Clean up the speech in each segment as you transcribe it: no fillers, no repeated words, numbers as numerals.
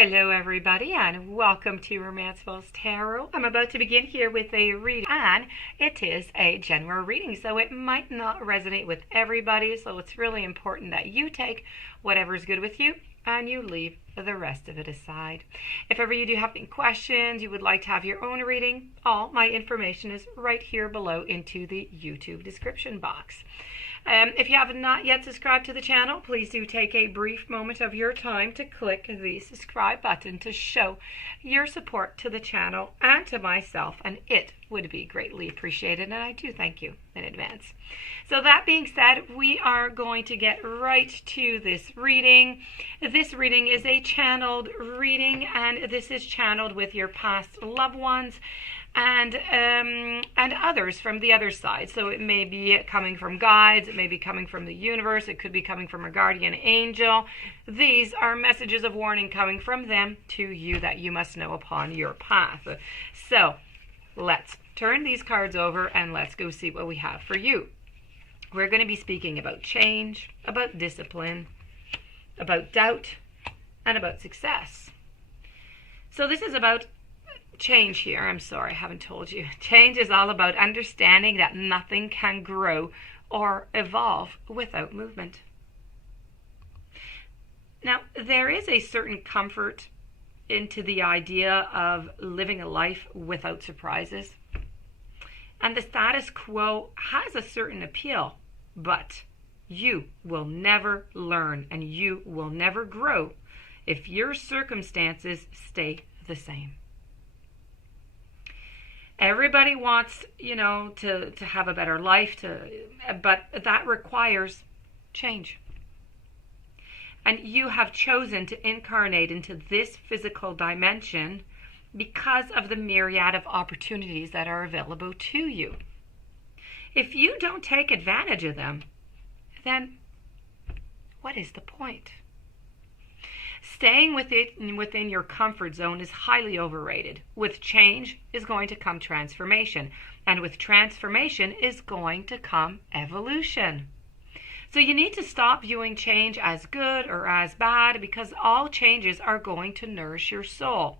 Hello everybody and welcome to Romance Full's Tarot. I'm about to begin here with a reading and it is a general reading, so it might not resonate with everybody, so it's really important that you take whatever's good with you and you leave the rest of it aside. If ever you do have any questions, you would like to have your own reading, all my information is right here below into the YouTube description box. If you have not yet subscribed to the channel, please do take a brief moment of your time to click the subscribe button to show your support to the channel and to myself, and it would be greatly appreciated, and I do thank you in advance. So that being said, we are going to get right to this reading. This reading is a channeled reading, and this is channeled with your past loved ones and others from the other side. So it may be coming from guides, it may be coming from the universe, it could be coming from a guardian angel. These are messages of warning coming from them to you that you must know upon your path. So let's turn these cards over and let's go see what we have for you. We're going to be speaking about change, about discipline, about doubt, and about success. So this is about change here. I'm sorry, I haven't told you. Change is all about understanding that nothing can grow or evolve without movement. Now, there is a certain comfort into the idea of living a life without surprises. And the status quo has a certain appeal, but you will never learn and you will never grow if your circumstances stay the same. Everybody wants, to have a better life, but that requires change. And you have chosen to incarnate into this physical dimension because of the myriad of opportunities that are available to you. If you don't take advantage of them, then what is the point? Staying within your comfort zone is highly overrated. With change is going to come transformation, and with transformation is going to come evolution. So you need to stop viewing change as good or as bad, because all changes are going to nourish your soul.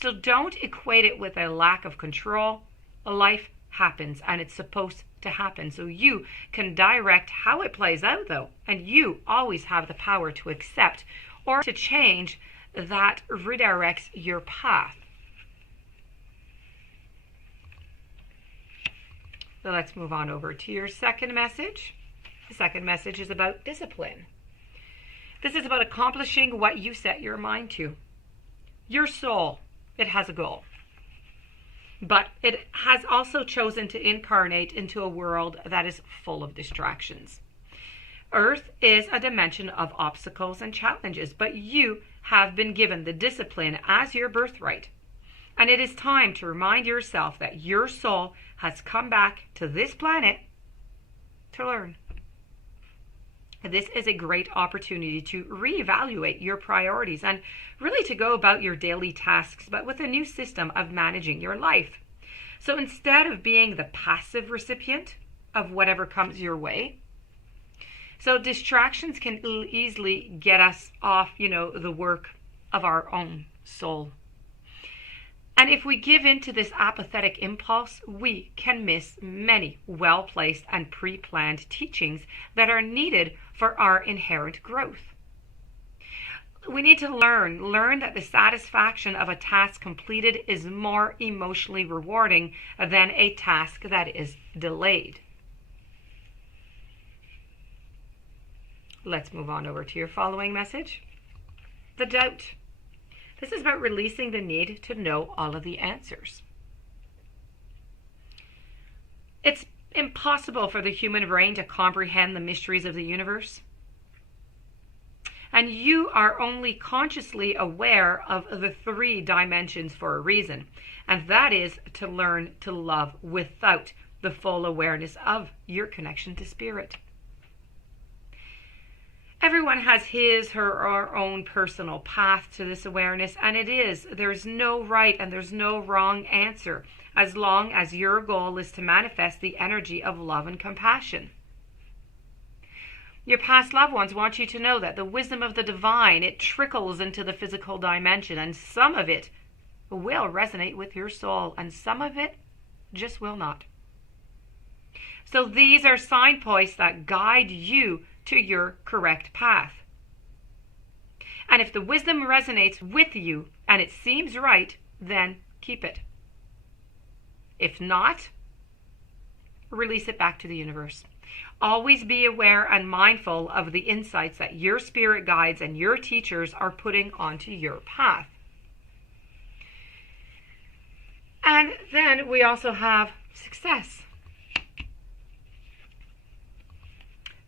So don't equate it with a lack of control. Life happens and it's supposed to happen. So you can direct how it plays out though, and you always have the power to accept or to change that redirects your path. So let's move on over to your second message. The second message is about discipline. This is about accomplishing what you set your mind to. Your soul, it has a goal. But it has also chosen to incarnate into a world that is full of distractions. Earth is a dimension of obstacles and challenges, but you have been given the discipline as your birthright. And it is time to remind yourself that your soul has come back to this planet to learn. This is a great opportunity to reevaluate your priorities and really to go about your daily tasks, but with a new system of managing your life. So instead of being the passive recipient of whatever comes your way, so distractions can easily get us off, the work of our own soul. And if we give in to this apathetic impulse, we can miss many well-placed and pre-planned teachings that are needed for our inherent growth. We need to learn that the satisfaction of a task completed is more emotionally rewarding than a task that is delayed. Let's move on over to your following message. The doubt. This is about releasing the need to know all of the answers. It's impossible for the human brain to comprehend the mysteries of the universe. And you are only consciously aware of the three dimensions for a reason. And that is to learn to love without the full awareness of your connection to spirit. Everyone has his, her own personal path to this awareness, and there's no right and there's no wrong answer, as long as your goal is to manifest the energy of love and compassion. Your past loved ones want you to know that the wisdom of the divine, it trickles into the physical dimension, and some of it will resonate with your soul, and some of it just will not. So these are signposts that guide you to your correct path. And if the wisdom resonates with you and it seems right, then keep it. If not, release it back to the universe. Always be aware and mindful of the insights that your spirit guides and your teachers are putting onto your path. And then we also have success.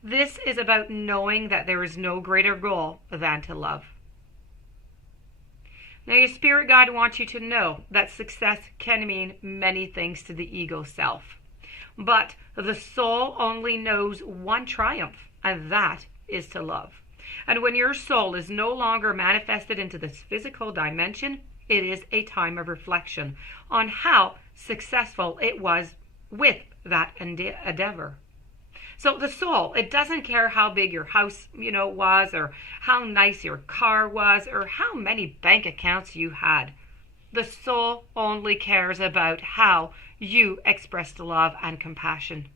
This is about knowing that there is no greater goal than to love. Now, your spirit guide wants you to know that success can mean many things to the ego self. But the soul only knows one triumph, and that is to love. And when your soul is no longer manifested into this physical dimension, it is a time of reflection on how successful it was with that endeavor. So the soul, it doesn't care how big your house, was, or how nice your car was, or how many bank accounts you had. The soul only cares about how you expressed love and compassion.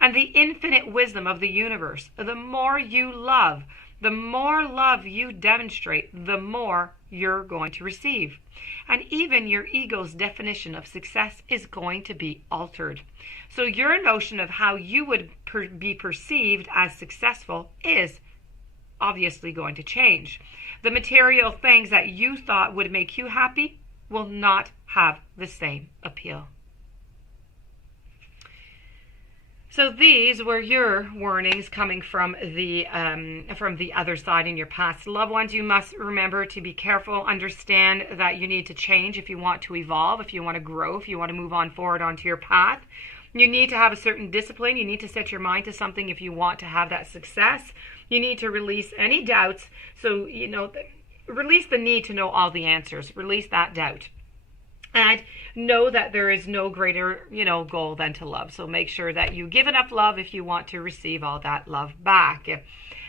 And the infinite wisdom of the universe, the more you love, the more love you demonstrate, the more you're going to receive. And even your ego's definition of success is going to be altered. So your notion of how you would be perceived as successful is obviously going to change. The material things that you thought would make you happy will not have the same appeal. So these were your warnings coming from the other side in your past. Loved ones, you must remember to be careful, understand that you need to change if you want to evolve, if you want to grow, if you want to move on forward onto your path. You need to have a certain discipline. You need to set your mind to something if you want to have that success. You need to release any doubts. So, release the need to know all the answers. Release that doubt. And know that there is no greater, goal than to love. So make sure that you give enough love if you want to receive all that love back.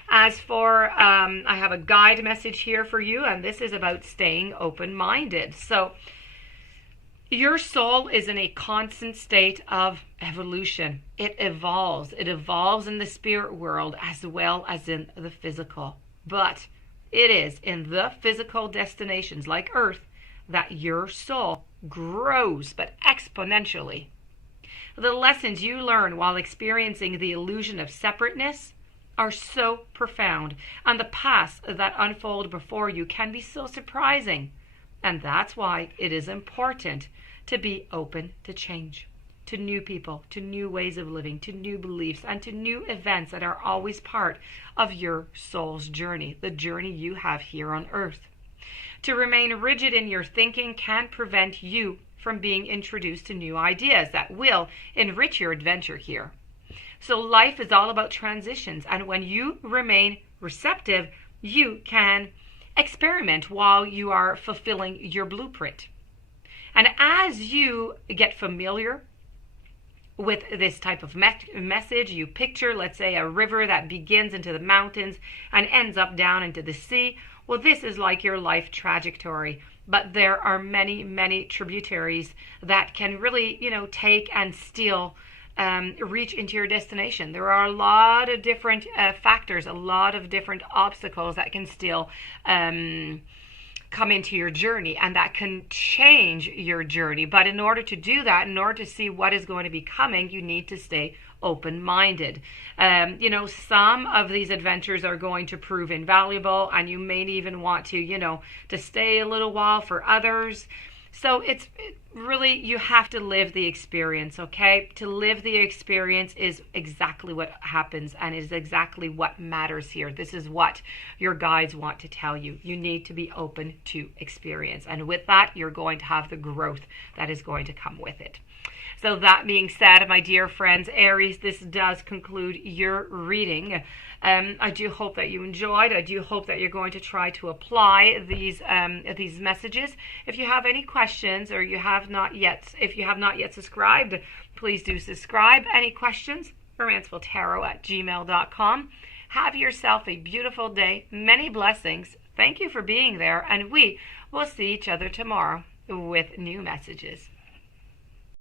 As for, I have a guide message here for you, and this is about staying open-minded. So your soul is in a constant state of evolution. It evolves. It evolves in the spirit world as well as in the physical. But it is in the physical destinations like Earth that your soul grows, but exponentially. The lessons you learn while experiencing the illusion of separateness are so profound, and the paths that unfold before you can be so surprising. And that's why it is important to be open to change, to new people, to new ways of living, to new beliefs, and to new events that are always part of your soul's journey, the journey you have here on Earth. To remain rigid in your thinking can prevent you from being introduced to new ideas that will enrich your adventure here. So life is all about transitions, and when you remain receptive, you can experiment while you are fulfilling your blueprint. And as you get familiar with this type of message, you picture, let's say, a river that begins into the mountains and ends up down into the sea. Well, this is like your life trajectory, but there are many, many tributaries that can really, take and still reach into your destination. There are a lot of different factors, a lot of different obstacles that can still come into your journey, and that can change your journey. But in order to do that, in order to see what is going to be coming, you need to stay open-minded. Some of these adventures are going to prove invaluable, and you may even want to, to stay a little while for others. So it's really, you have to live the experience, okay? To live the experience is exactly what happens and is exactly what matters here. This is what your guides want to tell you. You need to be open to experience. And with that, you're going to have the growth that is going to come with it. So that being said, my dear friends, Aries, this does conclude your reading. I do hope that you enjoyed. I do hope that you're going to try to apply these messages. If you have any questions, or if you have not yet subscribed, please do subscribe. Any questions? romancefulltarot@gmail.com. Have yourself a beautiful day. Many blessings. Thank you for being there, and we will see each other tomorrow with new messages.